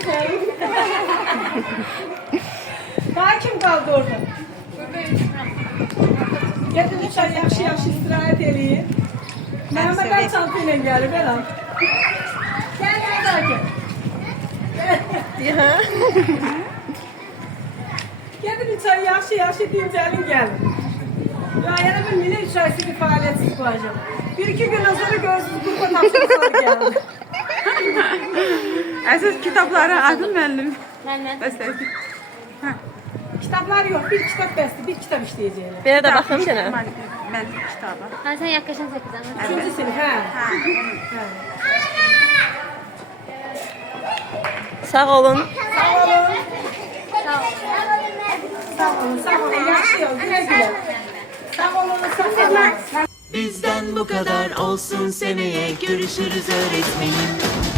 sen. Daha kim kaldı orada? Gidin lütfen yaxşı istirahat eləyin. Mehmet Ali çantayla gəlir, Belam. Gel Mehmet Ya. Gidin lütfen yaxşı dincəlin gəlin. Ya yana bir milli içərisi bir fəaliyyətsiz qoyacağım. Bir-iki gün sonra görürsünüz, qrupa tapşırıqlar gəldi. Əsas kitabları adın müəllim. Məndən. Bəstədir. Kitablar yox, bir kitab bəsdir, bir kitab işləyəcəklər. Belə də baxım sənə. Müəllim kitabı. Ha sən yaklaşan 8-dən. Üçüncü sinif, hə. Sağ olun. Sağ olun. Sağ olun. Yaxşı ol, gülə-gülə. Sağ olun, sağ olun. Bizden bu kadar olsun, seneye görüşürüz öğretmenim.